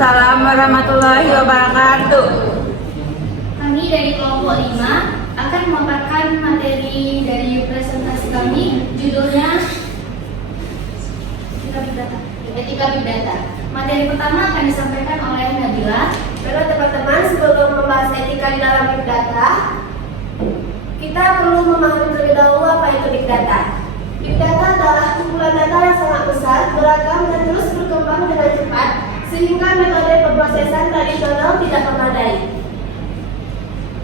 Waalaikumsalam warahmatullahi wabarakatuh. Kami dari kelompok 5 akan memaparkan materi dari presentasi kami, judulnya Etika Big Data. Materi pertama akan disampaikan oleh Nabila. Baiklah teman-teman, sebelum membahas etika di dalam Big Data, kita perlu memahami terlebih dahulu apa itu Big Data. Big Data adalah kumpulan data yang sangat besar, beragam, dan terus berkembang dengan cepat, sehingga metode pemrosesan tradisional tidak memadai.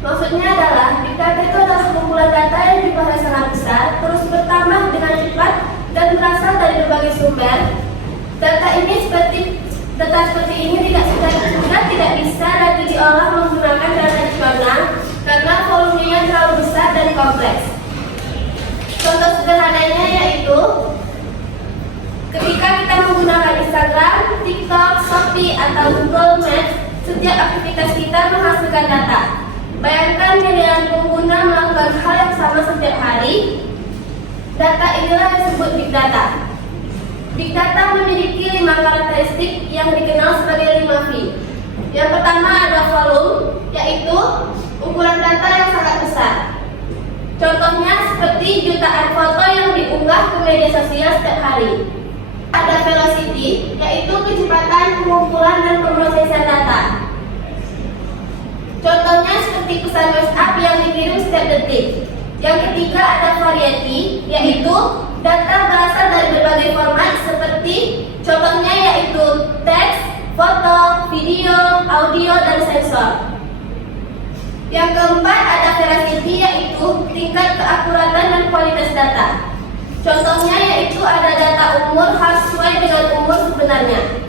Maksudnya adalah, Big Data itu adalah kumpulan data yang jumlahnya sangat besar, terus bertambah dengan cepat, dan berasal dari berbagai sumber. Data seperti ini tidak bisa lagi diolah menggunakan data tradisional karena volumenya terlalu besar dan kompleks. Contoh sederhananya yaitu ketika kita menggunakan Instagram, TikTok, Shopee, atau Google Maps, setiap aktivitas kita menghasilkan data. Bayangkan miliaran pengguna melakukan hal yang sama setiap hari. Data inilah yang disebut Big Data. Big Data memiliki 5 karakteristik yang dikenal sebagai 5V. Yang pertama ada volume, yaitu ukuran data yang sangat besar. Contohnya seperti jutaan foto yang diunggah ke media sosial setiap hari. Ada velocity, yaitu kecepatan pengumpulan dan pemrosesan data. Contohnya seperti pesan WhatsApp yang dikirim setiap detik. Yang ketiga ada variety, yaitu data berasal dari berbagai format seperti contohnya yaitu teks, foto, video, audio, dan sensor. Yang keempat ada veracity, yaitu tingkat keakuratan dan kualitas data. Contohnya yaitu ada data umur harus sesuai dengan umur sebenarnya.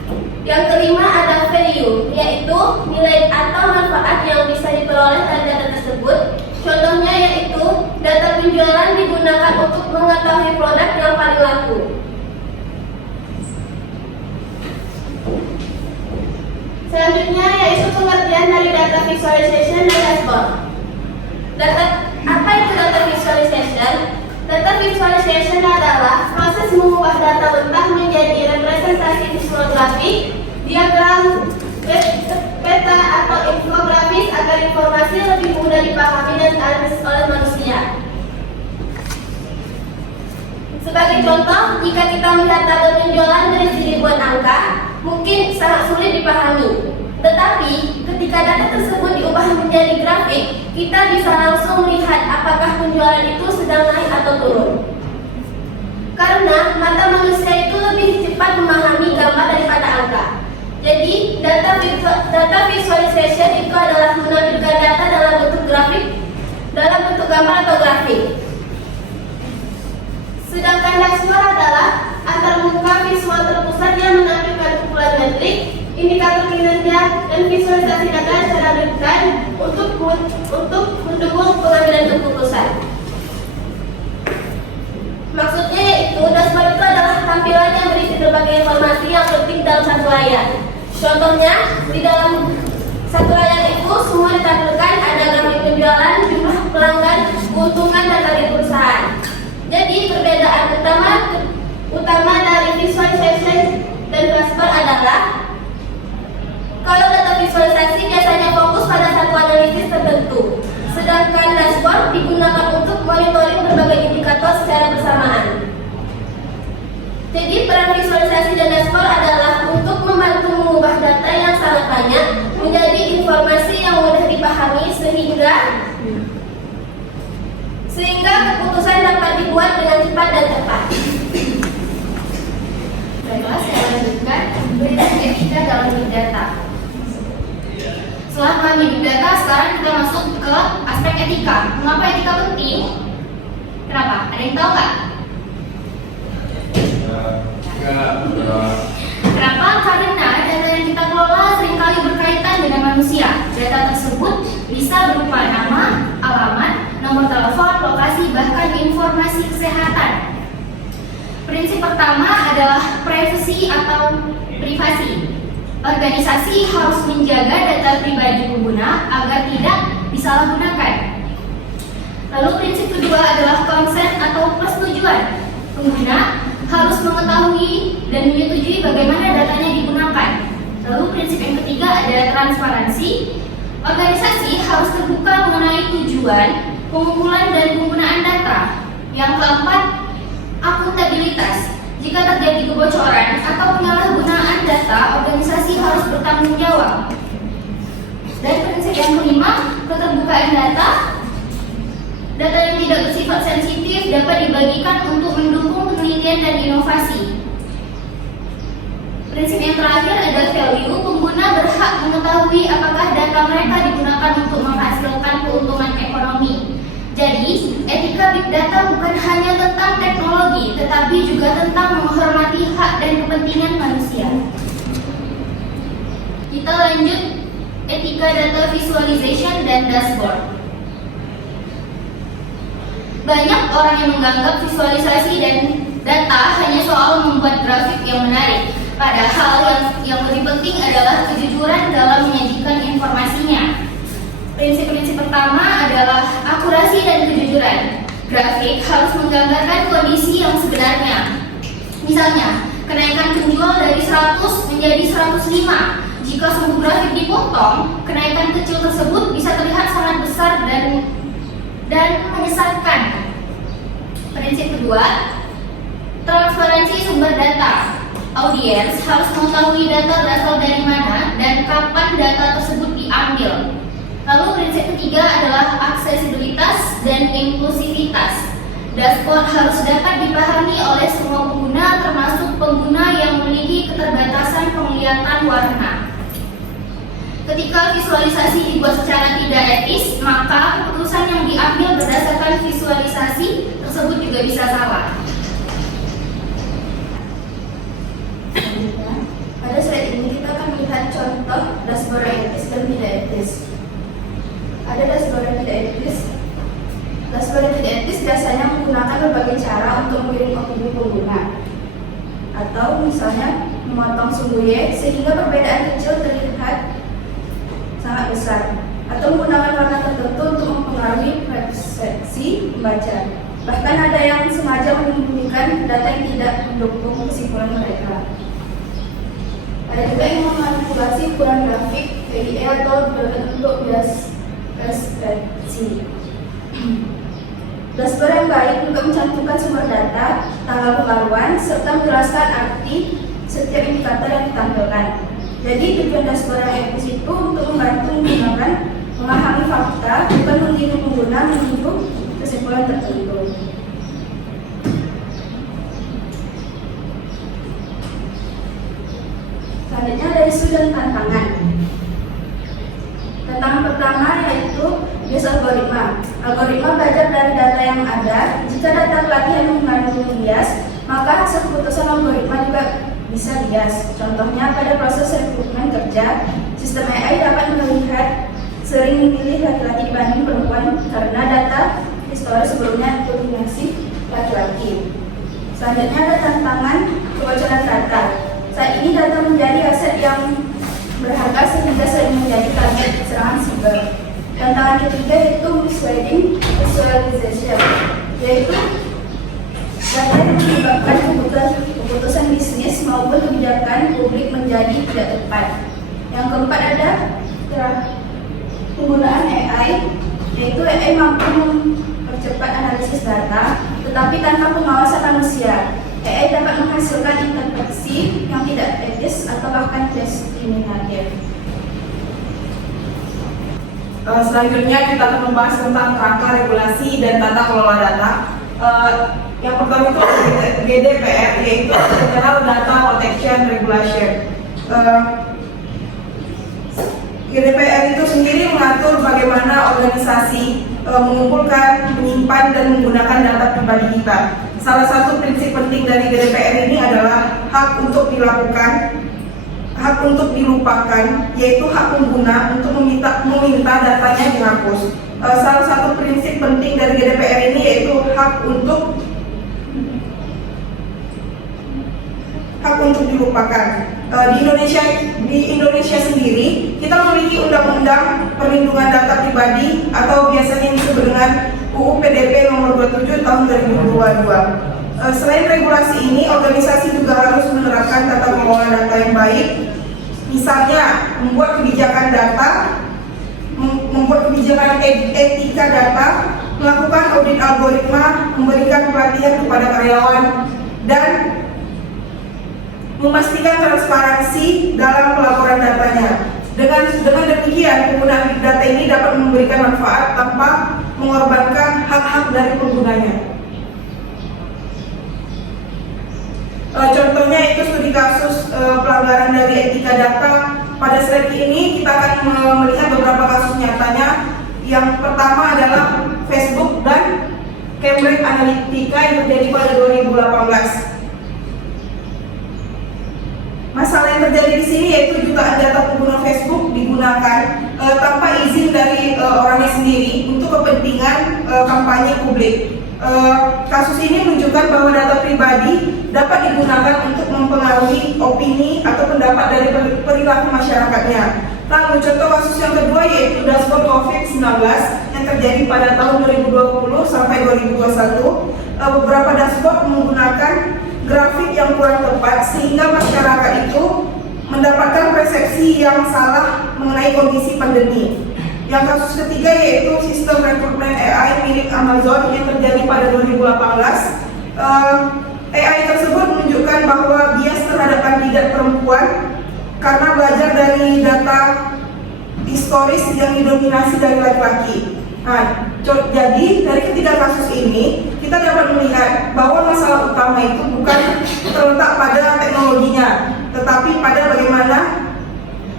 Yang kelima ada value, yaitu nilai atau manfaat yang bisa diperoleh dari data tersebut. Contohnya yaitu data penjualan digunakan untuk mengetahui produk yang paling laku. Selanjutnya yaitu pengertian dari data visualization dan dashboard. Apa itu data visualization? Data visualization adalah proses mengubah data mentah menjadi representasi visual grafik, diagram, peta atau infografis agar informasi lebih mudah dipahami dan dianalisis oleh manusia. Sebagai contoh, jika kita melihat tabel penjualan dari ribuan angka, mungkin sangat sulit dipahami. Tetapi, ketika data tersebut diubah menjadi grafik, kita bisa langsung melihat apakah penjualan itu sedang naik atau turun. Karena mata manusia itu lebih cepat memahami gambar daripada angka. Jadi, data visualization itu adalah menampilkan data dalam bentuk grafik, dalam bentuk gambar atau grafik. Sedangkan dashboard adalah antarmuka visual terpusat yang menampilkan kumpulan metrik, indikator kinerja, dan visualisasi data secara real-time untuk mendukung pengambilan keputusan. Maksudnya yaitu dashboard itu adalah tampilan yang berisi berbagai informasi yang penting dalam satu layar. Contohnya, di dalam satu layar itu semua ditampilkan, ada grafik penjualan, jumlah pelanggan, keuntungan, dan target perusahaan. Jadi perbedaan utama dari visualization dan dashboard adalah kalau data visualisasi biasanya fokus pada satu analisis tertentu, sedangkan dashboard digunakan untuk monitoring berbagai indikator secara bersamaan. Jadi peran visualisasi dan dashboard adalah untuk membantu mengubah data yang sangat banyak menjadi informasi yang mudah dipahami sehingga keputusan dapat dibuat dengan cepat dan tepat. Baiklah, saya lanjutkan tentang etika dalam Big Data. Setelah memahami Big Data, sekarang kita masuk ke aspek etika. Mengapa etika penting? Kenapa? Ada yang tahu nggak? Kenapa? Karena data yang kita kelola seringkali berkaitan dengan manusia. Data tersebut bisa berupa nama, alamat, nomor telepon, lokasi, bahkan informasi kesehatan. Prinsip pertama adalah privacy atau privasi. Organisasi harus menjaga data pribadi pengguna agar tidak disalahgunakan. Lalu prinsip kedua adalah consent atau persetujuan. Pengguna harus mengetahui dan menyetujui bagaimana datanya digunakan. Lalu prinsip yang ketiga ada transparansi. Organisasi harus terbuka mengenai tujuan, pengumpulan dan penggunaan data. Yang keempat, akuntabilitas. Jika terjadi kebocoran atau penyalahgunaan data, organisasi harus bertanggung jawab. Dan prinsip yang kelima, keterbukaan data. Data yang tidak bersifat sensitif dapat dibagikan untuk mendukung penelitian dan inovasi. Prinsip yang terakhir ada value. Pengguna berhak mengetahui apakah data mereka digunakan untuk menghasilkan keuntungan ekonomi. Jadi, etika big data bukan hanya tentang teknologi, tetapi juga tentang menghormati hak dan kepentingan manusia. Kita lanjut etika data visualization dan dashboard. Banyak orang yang menganggap visualisasi dan data hanya soal membuat grafik yang menarik. Padahal yang lebih penting adalah kejujuran dalam menyajikan informasinya. Prinsip-prinsip pertama adalah akurasi dan kejujuran. Grafik harus menggambarkan kondisi yang sebenarnya. Misalnya, kenaikan penjual dari 100 menjadi 105. Jika sumbu grafik dipotong, kenaikan kecil tersebut bisa terlihat sangat besar dan menyesatkan. Prinsip kedua, transparansi sumber data. Audiens harus mengetahui data berasal dari mana dan kapan data tersebut diambil. Lalu prinsip ketiga adalah aksesibilitas dan inklusivitas. Dashboard harus dapat dipahami oleh semua pengguna, termasuk pengguna yang memiliki keterbatasan penglihatan warna. Ketika visualisasi dibuat secara tidak etis, maka keputusan yang diambil berdasarkan visualisasi tersebut juga bisa salah. Pada slide ini kita akan melihat contoh dashboard yang etis dan tidak etis. Ada dashboard yang tidak etis. Dashboard yang tidak etis biasanya menggunakan berbagai cara untuk mengirim opini pengguna, atau misalnya memotong sumbu Y sehingga perbedaan kecil terlihat sangat besar, atau menggunakan warna tertentu untuk mempengaruhi persepsi pembaca. Bahkan ada yang sengaja menyembunyikan data yang tidak mendukung kesimpulan mereka. Ada juga yang memanipulasi ukuran grafik, VDE atau berbentuk spreadsheet. Dashboard yang baik juga mencantumkan sumber data, tanggal pembaruan, serta menjelaskan arti setiap indikator yang ditampilkan. Jadi tujuan dashboard yang etis itu untuk membantu menggunakan memahami fakta, bukan menggiring pengguna menuju kesimpulan tertentu. Selanjutnya ada isu dan tantangan. Tantangan pertama yaitu bias algoritma. Algoritma belajar dari data yang ada. Jika data pelatihan mengandung bias, maka hasil keputusan algoritma juga bisa bias. Contohnya pada proses rekrutmen kerja, sistem AI dapat melihat sering memilih laki-laki dibanding perempuan karena data histori sebelumnya dominasi laki-laki. Selanjutnya ada tantangan kebocoran data. Saat ini data menjadi aset yang berharga sehingga sering menjadi target serangan siber. Tantangan ketiga yaitu misleading visualization, yaitu data yang menyebabkan keputusan bisnis maupun kebijakan publik menjadi tidak tepat. Yang keempat ada penggunaan AI, yaitu AI mampu mempercepat analisis data, tetapi tanpa pengawasan manusia. AI dapat menghasilkan interpretasi yang tidak etis atau bahkan diskriminatif. Selanjutnya kita akan membahas tentang kerangka regulasi dan tata kelola data. Yang pertama itu GDPR, yaitu General Data Protection Regulation. GDPR itu sendiri mengatur bagaimana organisasi mengumpulkan, menyimpan, dan menggunakan data pribadi kita. Salah satu prinsip penting dari GDPR ini adalah hak untuk dilakukan, hak untuk dilupakan, yaitu hak pengguna untuk meminta datanya dihapus. Salah satu prinsip penting dari GDPR ini yaitu hak untuk dilupakan. Di Indonesia sendiri kita memiliki undang-undang perlindungan data pribadi atau biasanya disebut dengan UU PDP nomor 27 tahun 2022. Selain regulasi ini, organisasi juga harus menerapkan tata kelola data yang baik Misalnya, membuat kebijakan data, membuat kebijakan etika data, melakukan audit algoritma, memberikan pelatihan kepada karyawan, dan memastikan transparansi dalam pelaporan datanya. Dengan demikian, penggunaan big data ini dapat memberikan manfaat tanpa mengorbankan hak-hak dari penggunanya. Contohnya itu studi kasus pelanggaran dari etika data. Pada slide ini kita akan melihat beberapa kasus nyatanya. Yang pertama adalah Facebook dan Cambridge Analytica yang terjadi pada 2018. Masalah yang terjadi di sini yaitu jutaan data pengguna Facebook digunakan tanpa izin dari orangnya sendiri untuk kepentingan kampanye publik. Kasus ini menunjukkan bahwa data pribadi dapat digunakan untuk mempengaruhi opini atau pendapat dari perilaku masyarakatnya. Lalu contoh kasus yang kedua yaitu dashboard COVID-19 yang terjadi pada tahun 2020 sampai 2021. Beberapa dashboard menggunakan grafik yang kurang tepat sehingga masyarakat itu mendapatkan persepsi yang salah mengenai kondisi pandemi. Yang kasus ketiga yaitu sistem rekrutmen AI milik Amazon yang terjadi pada 2018. AI tersebut menunjukkan bahwa bias terhadap kandidat perempuan karena belajar dari data historis yang didominasi dari laki-laki. Nah, jadi dari ketiga kasus ini kita dapat melihat bahwa masalah utama itu bukan terletak pada teknologinya, tetapi pada bagaimana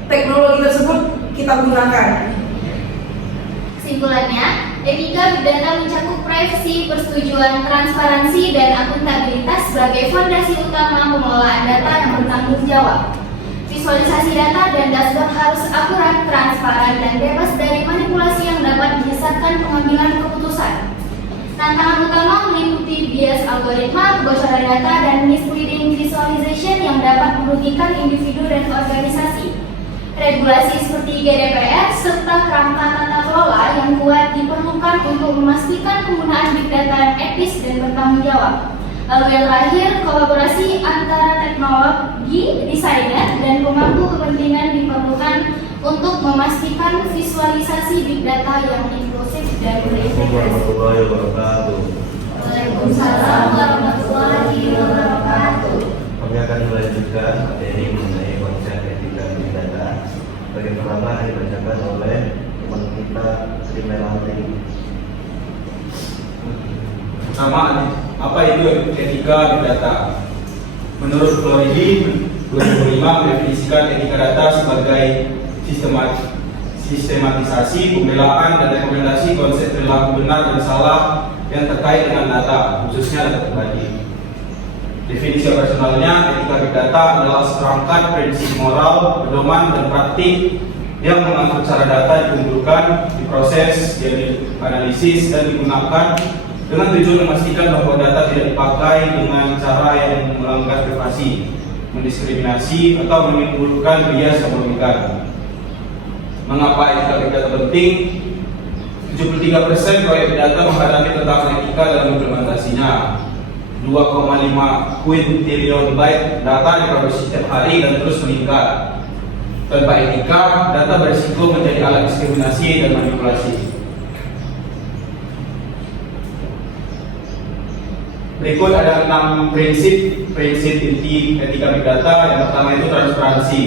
teknologi tersebut kita gunakan. Kesimpulannya, etika big data mencakup privasi, persetujuan, transparansi, dan akuntabilitas sebagai fondasi utama pengelolaan data yang bertanggung jawab. Visualisasi data dan dashboard harus akurat, transparan, dan bebas dari manipulasi yang dapat menyesatkan pengambilan keputusan. Tantangan utama meliputi bias algoritma, kebocoran data, dan misleading visualization yang dapat merugikan individu dan organisasi. Regulasi seperti GDPR serta kerangka tata kelola yang kuat diperlukan untuk memastikan penggunaan big data yang etis dan bertanggung jawab. Lalu yang terakhir, kolaborasi antara teknologi, desainer, dan pemangku kepentingan diperlukan untuk memastikan visualisasi big data yang inklusif dan berintegrasi. Waalaikumsalam warahmatullahi wabarakatuh. Kami akan melanjutkan materi mengenai konsep etika big data. Bagi pertama dibacakan oleh teman kita Sri Melati. Pertama, apa itu etika big data? Menurut Floridi 2005 mendefinisikan etika data sebagai sistematisasi, pembelaan, dan rekomendasi konsep perilaku benar dan salah yang terkait dengan data, khususnya data pribadi. Definisi operasionalnya, etika big data adalah serangkaian prinsip moral, pedoman, dan praktik yang mengatur cara data dikumpulkan, diproses, dianalisis, dan digunakan dengan tujuan memastikan bahwa data tidak dipakai dengan cara yang melanggar privasi, mendiskriminasi, atau menimbulkan bias yang merugikan. Mengapa etika big data penting? 73% proyek data menghadapi tantangan etika dalam implementasinya. 2,5 quintillion byte data diproduksi setiap hari dan terus meningkat. Tanpa etika, data berisiko menjadi alat diskriminasi dan manipulasi. Berikut ada 6 prinsip inti etika big data. Yang pertama itu transparansi.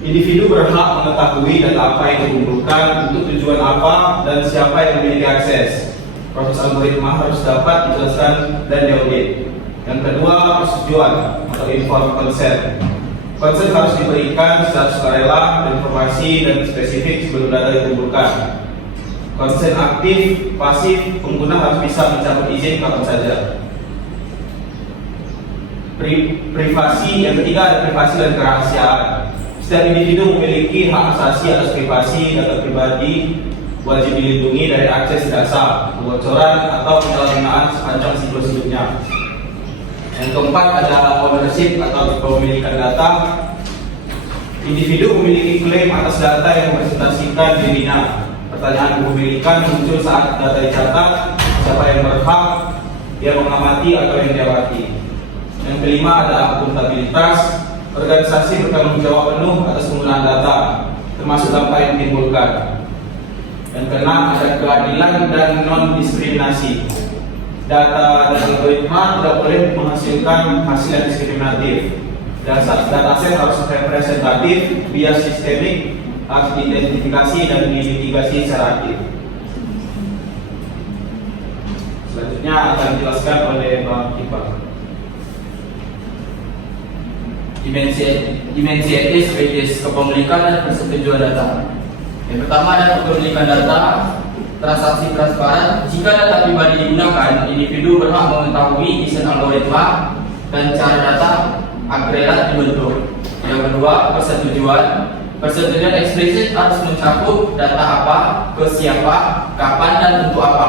Individu berhak mengetahui data apa yang dikumpulkan, untuk tujuan apa, dan siapa yang memiliki akses. Proses algoritma harus dapat dijelaskan dan diaudit. Yang kedua, persetujuan atau informed consent. Consent harus diberikan secara sukarela, informasi dan spesifik sebelum data dikumpulkan. Consent aktif, pasif, pengguna harus bisa mencabut izin kapan saja. Privasi, yang ketiga ada privasi dan kerahasiaan. Setiap individu memiliki hak asasi atas privasi data pribadi, wajib dilindungi dari akses tidak sah, kebocoran, atau penyalahgunaan sepanjang siklus hidupnya. Yang keempat ada ownership atau kepemilikan data. Individu memiliki klaim atas data yang merepresentasikan dirinya. Pertanyaan kepemilikan muncul saat data dicatat, siapa yang berhak, yang mengamati atau yang diawati. Yang kelima ada akuntabilitas. organisasi bertanggung jawab penuh atas penggunaan data, termasuk dampak yang ditimbulkan. Dan keenam, ada keadilan dan non-diskriminasi. Data dan algoritma tidak boleh menghasilkan hasil yang diskriminatif. Dan data set harus representatif, bias sistemik, harus diidentifikasi dan dimitigasi secara aktif. Selanjutnya akan dijelaskan oleh Bang Iqbal. Dimensi etis berbasis kepemilikan dan persetujuan data. Yang pertama adalah kepemilikan data, transaksi transparan. Jika data pribadi digunakan, individu berhak mengetahui desain algoritma dan cara data agregat dibentuk. Yang kedua, persetujuan. Persetujuan eksplisit harus mencakup data apa, ke siapa, kapan, dan untuk apa.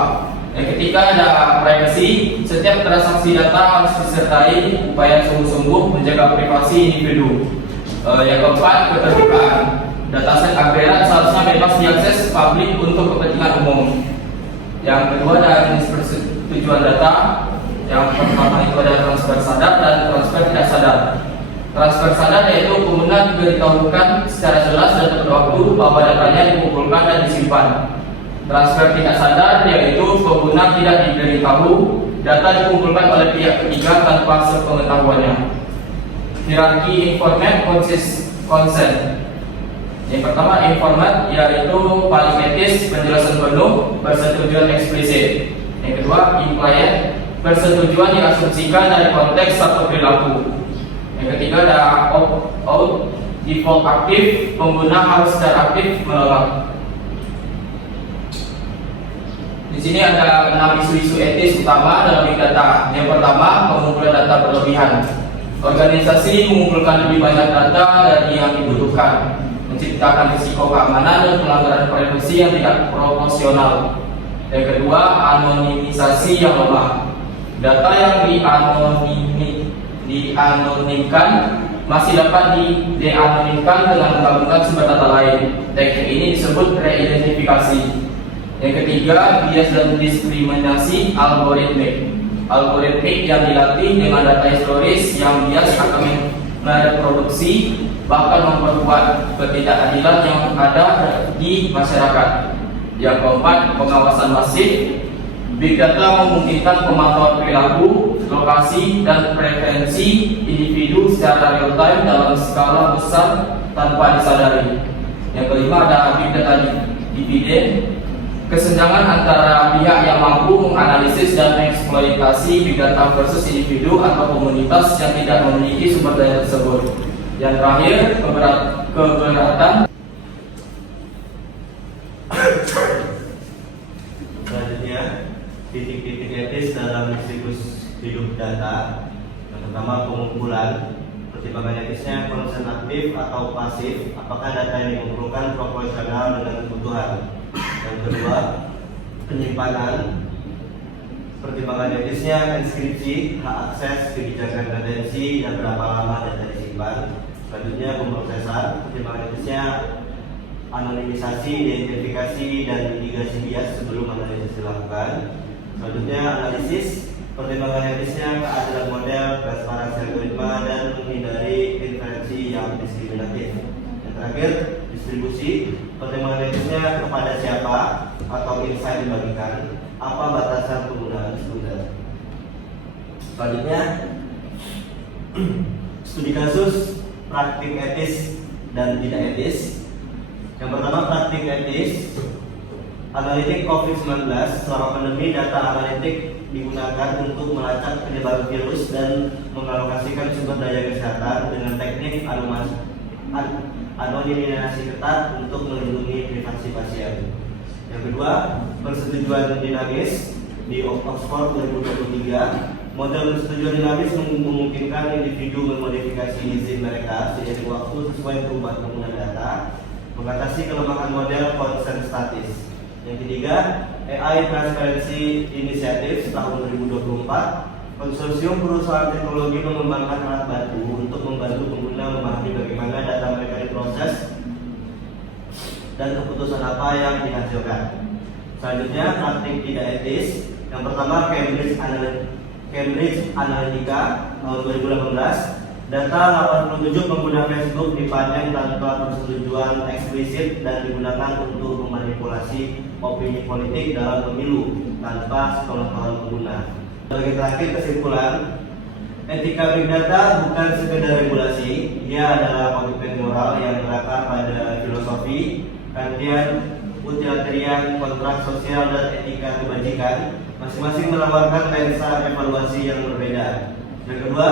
Yang ketiga ada privacy. Setiap transaksi data harus disertai upaya sungguh-sungguh menjaga privasi individu. Yang keempat, keterbukaan. Dataset agregat seharusnya bebas diakses publik untuk kepentingan umum. Yang kedua ada jenis persetujuan data. Yang pertama itu ada transfer sadar dan transfer tidak sadar. Transfer sadar yaitu pengguna diberitahukan secara jelas dan tepat waktu bahwa datanya dikumpulkan dan disimpan. Transfer tidak sadar yaitu pengguna tidak diberitahu data dikumpulkan oleh pihak ketiga tanpa sepengetahuannya. Hierarki informat consent. Yang pertama informat yaitu paling etis, penjelasan penuh, persetujuan eksplisit. Yang kedua implied, persetujuan diasumsikan dari konteks atau perilaku. Yang ketiga ada opt-out, default aktif, pengguna harus secara aktif menolak. Di sini ada 6 isu-isu etis utama dalam big data. Yang pertama, pengumpulan data berlebihan. Organisasi mengumpulkan lebih banyak data dari yang dibutuhkan, menciptakan risiko keamanan dan pelanggaran privasi yang tidak proporsional. Yang kedua, anonimisasi yang lemah. Data yang dianonimkan masih dapat de-anonimkan dengan menggabungkan sumber data lain. Teknik ini disebut reidentifikasi. Yang ketiga, bias dan diskriminasi algoritmik. Algoritmik yang dilatih dengan data historis yang bias akan mereproduksi bahkan memperkuat ketidakadilan yang ada di masyarakat. Yang keempat, pengawasan masif. Big data memungkinkan pemantauan perilaku, lokasi, dan preferensi individu secara real time dalam skala besar tanpa disadari. Yang kelima ada big data dividen. Kesenjangan antara pihak yang mampu menganalisis dan mengeksploitasi big data versus individu atau komunitas yang tidak memiliki sumber daya tersebut. Yang terakhir, keberatan. Selanjutnya, titik-titik etis dalam siklus hidup data. Yang pertama, pengumpulan. Pertimbangan etisnya konsen aktif atau pasif. Apakah data yang dikumpulkan proporsional dengan kebutuhan? Yang kedua, penyimpanan. Pertimbangan etisnya inskripsi, hak akses, kebijakan retensi, dan berapa lama data disimpan. Selanjutnya, pemrosesan. Pertimbangan etisnya anonimisasi, identifikasi, dan mitigasi bias sebelum analisis dilakukan. Selanjutnya, analisis. Pertimbangan etisnya keadilan model, transparansi algoritma, dan menghindari intervensi yang diskriminatif. Yang terakhir, distribusi. Pertimbangan etisnya kepada siapa atau insight dibagikan, apa batasan penggunaan sebenarnya. Selanjutnya, studi kasus praktik etis dan tidak etis. Yang pertama, praktik etis. Analitik COVID-19 selama pandemi, data analitik digunakan untuk melacak penyebaran virus dan mengalokasikan sumber daya kesehatan dengan teknik anonimisasi ketat untuk melindungi privasi pasien. Yang kedua, persetujuan dinamis di Oxford 2023. Model persetujuan dinamis memungkinkan individu memodifikasi izin mereka seiring waktu sesuai perubahan penggunaan data, mengatasi kelemahan model konsen statis. Yang ketiga, AI Transparency Initiative tahun 2024. Konsorsium perusahaan teknologi mengembangkan alat bantu untuk membantu pengguna memahami bagaimana data mereka diproses dan keputusan apa yang dihasilkan. Selanjutnya, praktik tidak etis. Yang pertama, Cambridge Analytica tahun 2018. Data 87 pengguna Facebook dipaten tanpa persetujuan eksplisit dan digunakan untuk memanipulasi opini politik dalam pemilu tanpa sepengetahuan pengguna. Sebagai terakhir kesimpulan, etika big data bukan sekedar regulasi, ia adalah komitmen moral yang berakar pada filosofi, kantian, utilitarian, kontrak sosial, dan etika kebajikan. Masing-masing menawarkan lensa evaluasi yang berbeda. Yang kedua,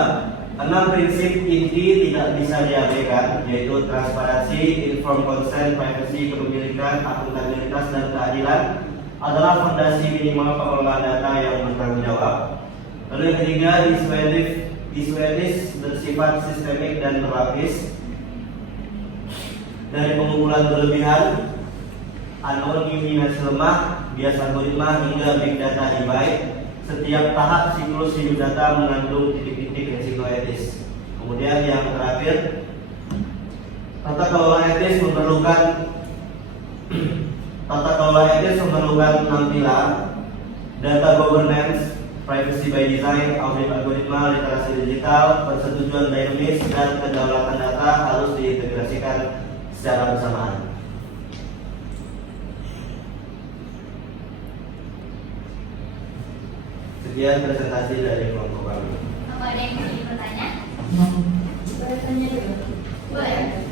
6 prinsip inti tidak bisa diabaikan, yaitu transparansi, informed consent, privacy, kepemilikan, akuntabilitas, dan keadilan adalah fondasi minimal pengelolaan data yang bertanggung jawab. Lalu yang ketiga, isu etis bersifat sistemik dan berlapis, dari pengumpulan berlebihan, anonimitas lemah, bias algoritma, hingga big data e-byte. Setiap tahap siklus hidup data mengandung titik-titik risiko etis. Kemudian yang terakhir, tata kelola etis memerlukan 6 pilar: data governance, privacy by design, audit algoritma, literasi digital, persetujuan dinamis, dan kedaulatan data harus diintegrasikan secara bersamaan. Sekian presentasi dari kelompok kami. Apa ada yang ingin bertanya? Boleh tanya dulu? Boleh.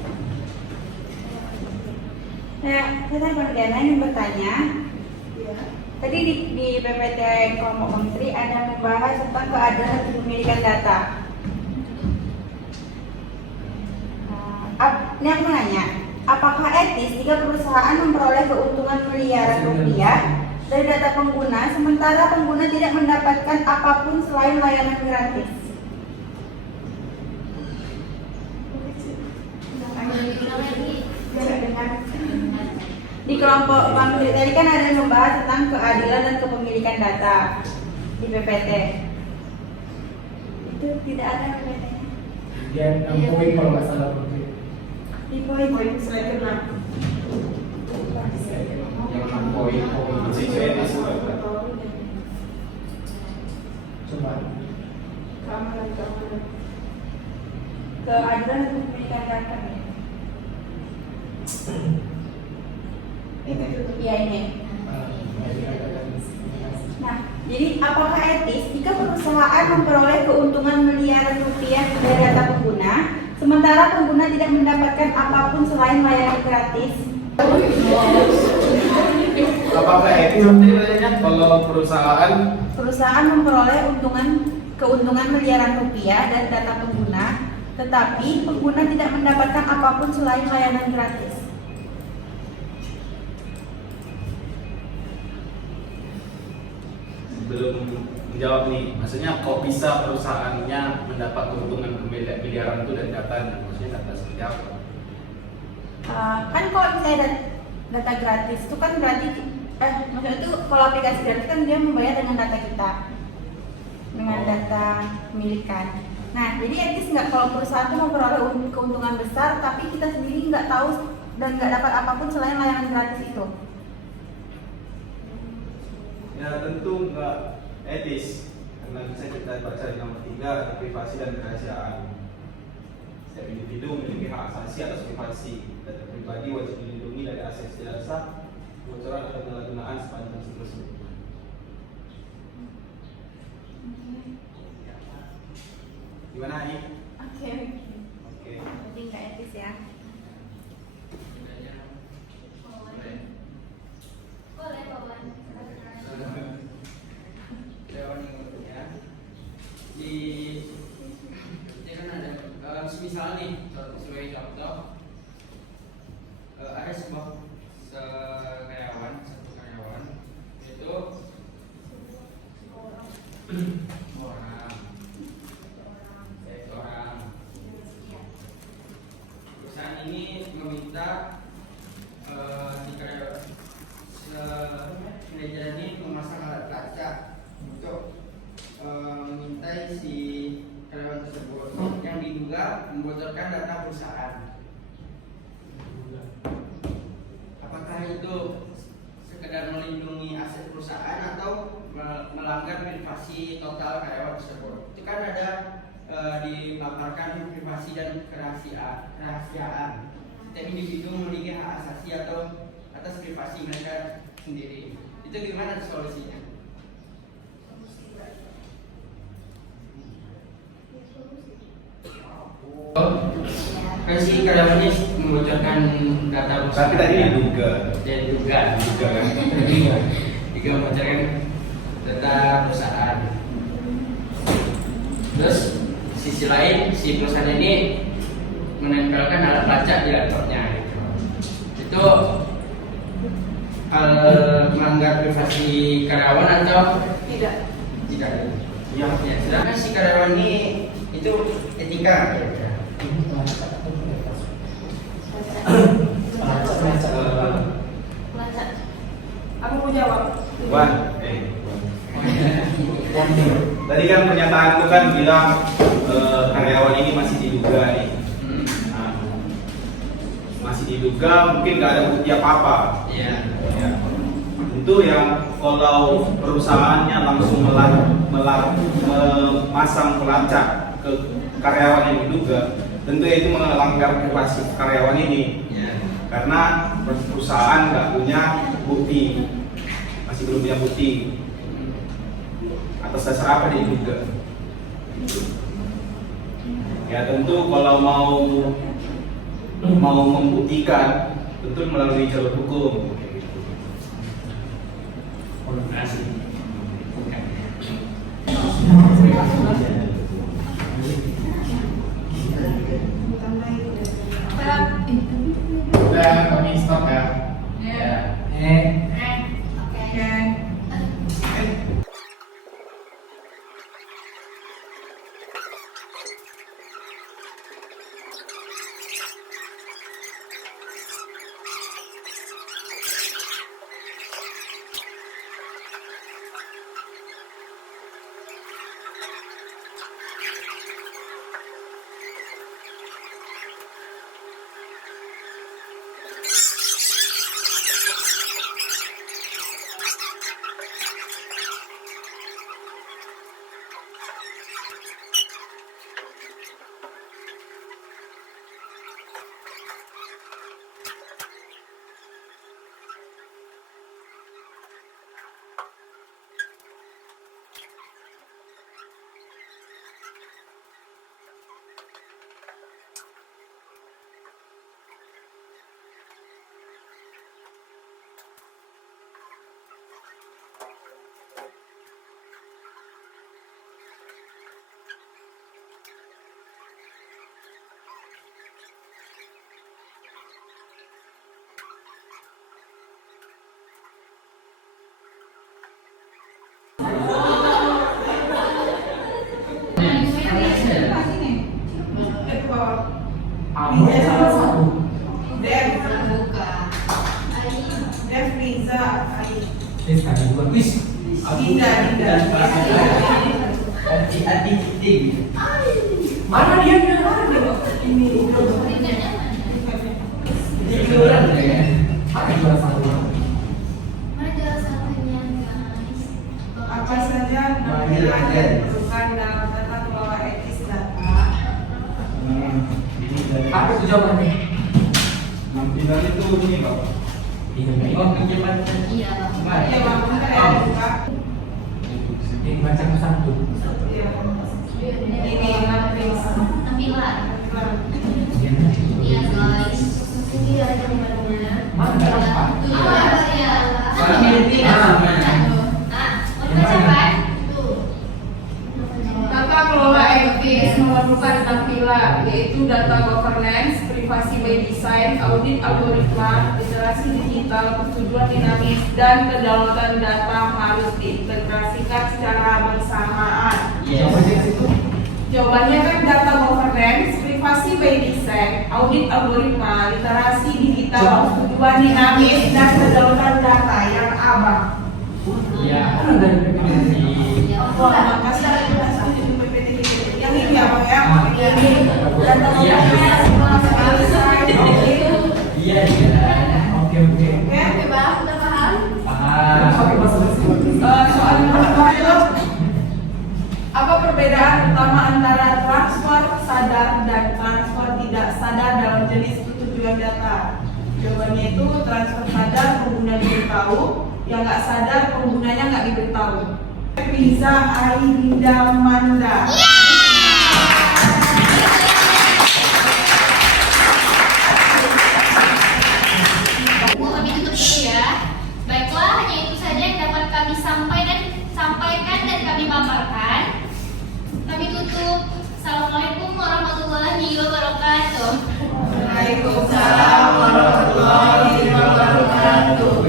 Saya Perdana ingin bertanya. Tadi di PPT kelompok menteri ada membahas tentang keadilan kepemilikan data. Ini aku nanya, apakah etis jika perusahaan memperoleh keuntungan miliaran rupiah dari data pengguna, sementara pengguna tidak mendapatkan apapun selain layanan gratis? Di kelompok Bang Tri tadi kan ada yang membahas tentang keadilan dan kepemilikan data di PPT. Itu tidak ada PPT-nya. Dia 6 poin kalau nggak salah Putri. Di poin Slide ke-6. Yang 6 poin isu etis. Coba. keadilan dan kepemilikan data. Iya ini. Nah, jadi apakah etis jika perusahaan memperoleh keuntungan miliaran rupiah dari data pengguna, sementara pengguna tidak mendapatkan apapun selain layanan gratis? Apakah etis kalau perusahaan memperoleh keuntungan miliaran rupiah dari data pengguna, tetapi pengguna tidak mendapatkan apapun selain layanan gratis? belum menjawab nih, maksudnya kok bisa perusahaannya mendapat keuntungan miliaran itu dari data, maksudnya data seperti apa? Kan kalau misalnya data gratis itu kan berarti maksudnya itu kalau aplikasi gratis kan dia membayar dengan data kita, dengan data pemilikan. Nah, jadi etis nggak kalau perusahaan itu memperoleh keuntungan besar tapi kita sendiri nggak tahu dan nggak dapat apapun selain layanan gratis itu? Ya tentu nggak etis, karena bisa kita baca di nomor 3 ada privasi dan kerahasiaan. Setiap individu memiliki hak asasi atas privasi. Data pribadi wajib dilindungi dari akses tidak sah, kebocoran atau penyalahgunaan sepanjang siklus hidup. Gimana nih? Oke. Jadi nggak etis ya? Boleh, boleh. Ini kan ada misal nih sebagai contoh ada satu karyawan itu orang perusahaan ini meminta si karyawan manajer ini memasang alat kaca untuk memintai si karyawan tersebut yang diduga membocorkan data perusahaan. Apakah itu sekedar melindungi aset perusahaan atau melanggar privasi total karyawan tersebut? Itu kan ada dilaporkan privasi dan kerahasiaan. Setiap individu memiliki hak asasi atau atas privasi mereka sendiri. Itu gimana solusinya? Kan si karyawan ini membocorkan data Tapi tadi diduga. diduga Kan? juga membocorkan data perusahaan. Terus sisi lain si perusahaan ini menempelkan alat pelacak di laptopnya gitu. Itu melanggar privasi karyawan atau Tidak. tidak? Ya, sedangkan si karyawan ini itu etika ya. Aku mau jawab. Wan, tadi kan pernyataan itu kan bilang karyawan ini masih diduga nih. Nah, masih diduga, mungkin nggak ada bukti apa-apa. Iya. Ya. Tentu yang kalau perusahaannya langsung memasang pelacak ke karyawan yang diduga, tentu itu melanggar privasi karyawan ini. Iya. Karena perusahaan nggak punya bukti, masih belum punya bukti atas dasar apa dia diduga. Ya tentu kalau mau membuktikan tentu melalui jalur hukum. Terima kasih. Udah kami stop ya. Ya. Oke. Mana dia? Ini. Ada juara satu. Mana juara satunya guys? Apa saja nampilan yang diperlukan dalam tata kelola etis data? Apa itu jawabannya? Nampilan itu ini Pak. Oh, kecepatan. Iya. Ya, Bang, bentar ya, dibuka. Yang baca satu. Iya. Ini matriks. Tampilan. Iya guys. Ini ada gambarnya. Mana ada apa? Iya. Tata kelola etis memerlukan tampilan, yaitu data governance, privasi by design, audit algoritma, literasi digital, persetujuan dinamis, dan kedaulatan data harus diintegrasikan secara bersamaan. Jawabannya kan data governance, privasi by design, audit algoritma, literasi digital, persetujuan dinamis, dan kedaulatan data yang abang. Iya. Mana dari definisi? Wah, makasih di PPT yang ini ya Bang ya. Ini data Iya. governance, Iya, iya. Oke. Oke. Oke, Bang, udah paham? Paham. Oke, masuk. Soal yang pertama, apa perbedaan utama antara transfer sadar dan transfer tidak sadar dalam jenis tujuan data? Jawabannya itu transfer sadar pengguna diberitahu, yang nggak sadar penggunanya nggak diberitahu. Riza Airinda Manda. Kami tutup dulu ya. Baiklah, hanya itu saja yang dapat kami sampaikan dan kami paparkan. Kami tutup. Assalamualaikum warahmatullahi wabarakatuh. Waalaikumsalam warahmatullahi wabarakatuh.